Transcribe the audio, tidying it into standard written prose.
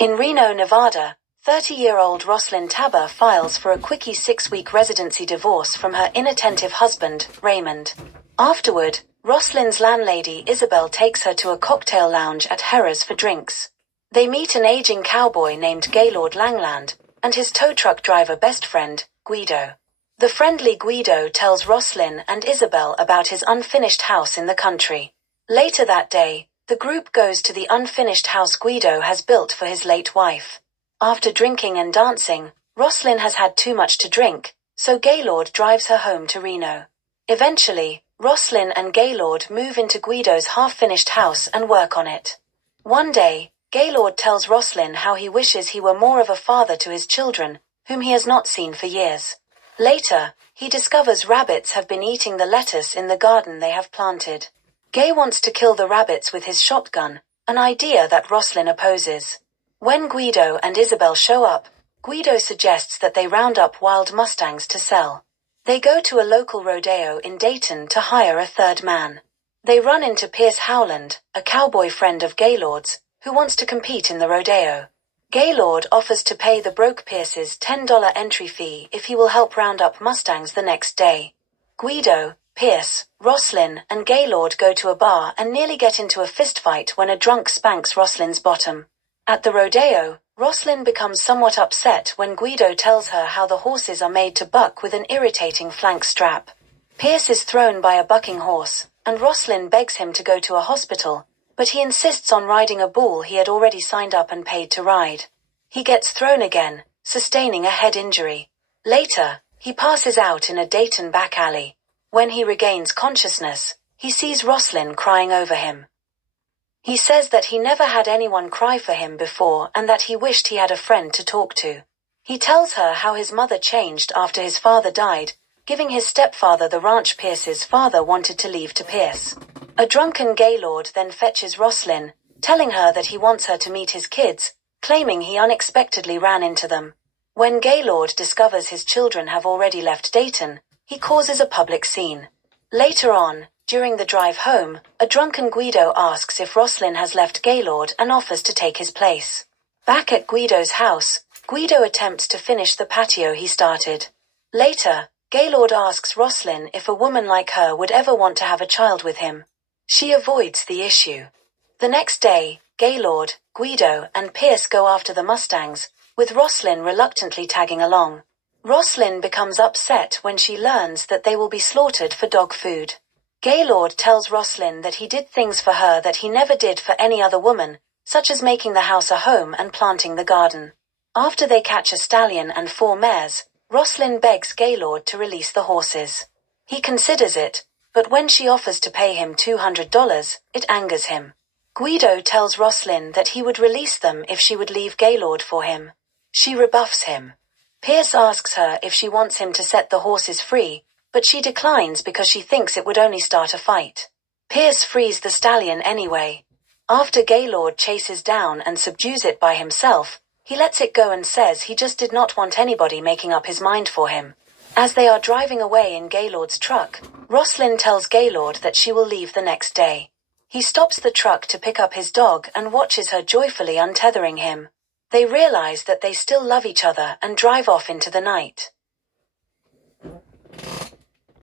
In Reno, Nevada, 30-year-old Roslyn Tabor files for a quickie 6-week residency divorce from her inattentive husband, Raymond. Afterward, Roslyn's landlady Isabel takes her to a cocktail lounge at Harrah's for drinks. They meet an aging cowboy named Gaylord Langland, and his tow truck driver best friend, Guido. The friendly Guido tells Roslyn and Isabel about his unfinished house in the country. Later that day, the group goes to the unfinished house Guido has built for his late wife. After drinking and dancing, Roslyn has had too much to drink, so Gaylord drives her home to Reno. Eventually, Roslyn and Gaylord move into Guido's half-finished house and work on it. One day, Gaylord tells Roslyn how he wishes he were more of a father to his children, whom he has not seen for years. Later, he discovers rabbits have been eating the lettuce in the garden they have planted. Gay wants to kill the rabbits with his shotgun, an idea that Roslyn opposes. When Guido and Isabel show up, Guido suggests that they round up wild mustangs to sell. They go to a local rodeo in Dayton to hire a third man. They run into Pierce Howland, a cowboy friend of Gaylord's, who wants to compete in the rodeo. Gaylord offers to pay the broke Pierce's $10 entry fee if he will help round up mustangs the next day. Guido, Pierce, Roslyn, and Gaylord go to a bar and nearly get into a fistfight when a drunk spanks Roslyn's bottom. At the rodeo, Roslyn becomes somewhat upset when Guido tells her how the horses are made to buck with an irritating flank strap. Pierce is thrown by a bucking horse, and Roslyn begs him to go to a hospital, but he insists on riding a bull he had already signed up and paid to ride. He gets thrown again, sustaining a head injury. Later, he passes out in a Dayton back alley. When he regains consciousness, he sees Roslyn crying over him. He says that he never had anyone cry for him before and that he wished he had a friend to talk to. He tells her how his mother changed after his father died, giving his stepfather the ranch Pierce's father wanted to leave to Pierce. A drunken Gaylord then fetches Roslyn, telling her that he wants her to meet his kids, claiming he unexpectedly ran into them. When Gaylord discovers his children have already left Dayton, he causes a public scene. Later on, during the drive home, a drunken Guido asks if Roslyn has left Gaylord and offers to take his place. Back at Guido's house, Guido attempts to finish the patio he started. Later, Gaylord asks Roslyn if a woman like her would ever want to have a child with him. She avoids the issue. The next day, Gaylord, Guido, and Pierce go after the mustangs, with Roslyn reluctantly tagging along. Roslyn becomes upset when she learns that they will be slaughtered for dog food. Gaylord tells Roslyn that he did things for her that he never did for any other woman, such as making the house a home and planting the garden. After they catch a stallion and 4 mares, Roslyn begs Gaylord to release the horses. He considers it, but when she offers to pay him $200, it angers him. Guido tells Roslyn that he would release them if she would leave Gaylord for him. She rebuffs him. Pierce asks her if she wants him to set the horses free, but she declines because she thinks it would only start a fight. Pierce frees the stallion anyway. After Gaylord chases down and subdues it by himself, he lets it go and says he just did not want anybody making up his mind for him. As they are driving away in Gaylord's truck, Roslyn tells Gaylord that she will leave the next day. He stops the truck to pick up his dog and watches her joyfully untethering him. They realize that they still love each other and drive off into the night.